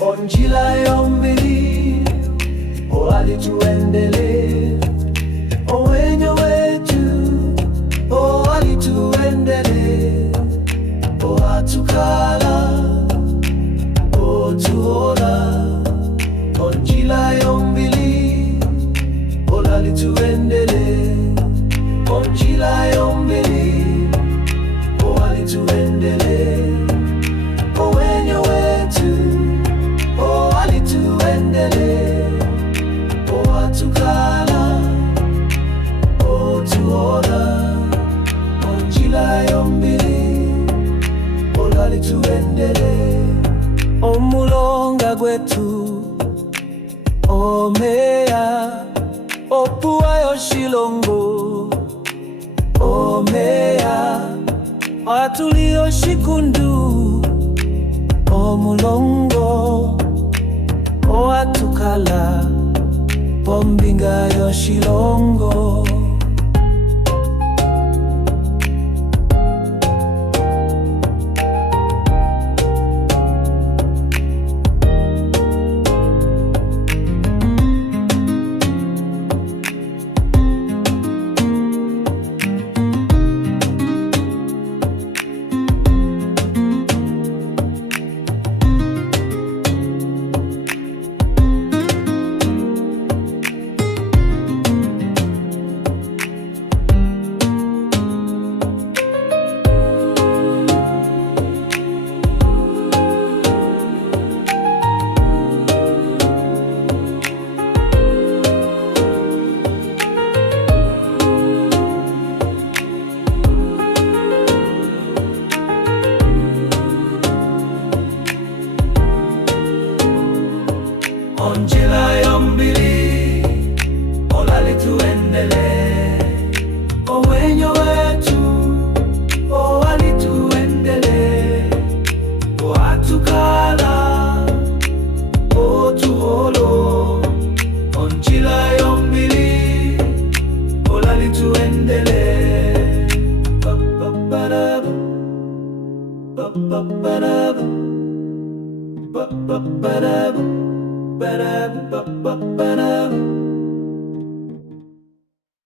Onjila yombili oali tuendele owenyo wetu oali tuendele oatukala otuola onjila yombili olali tuendele onjila yombili oali tuendele owenyo wetu oali tuendele oatukala otuola onjila yombili olali tuendele omulonga gwetu omeya opuwayo shilongo omeya atulio shikundu omulongo oatukala pombinga yo shilongo onjila yombili olali tuendele owenyo wetu oali tuendele oatukala otuolo onjila yombili olali tuendele ba-ba-ba-da-ba.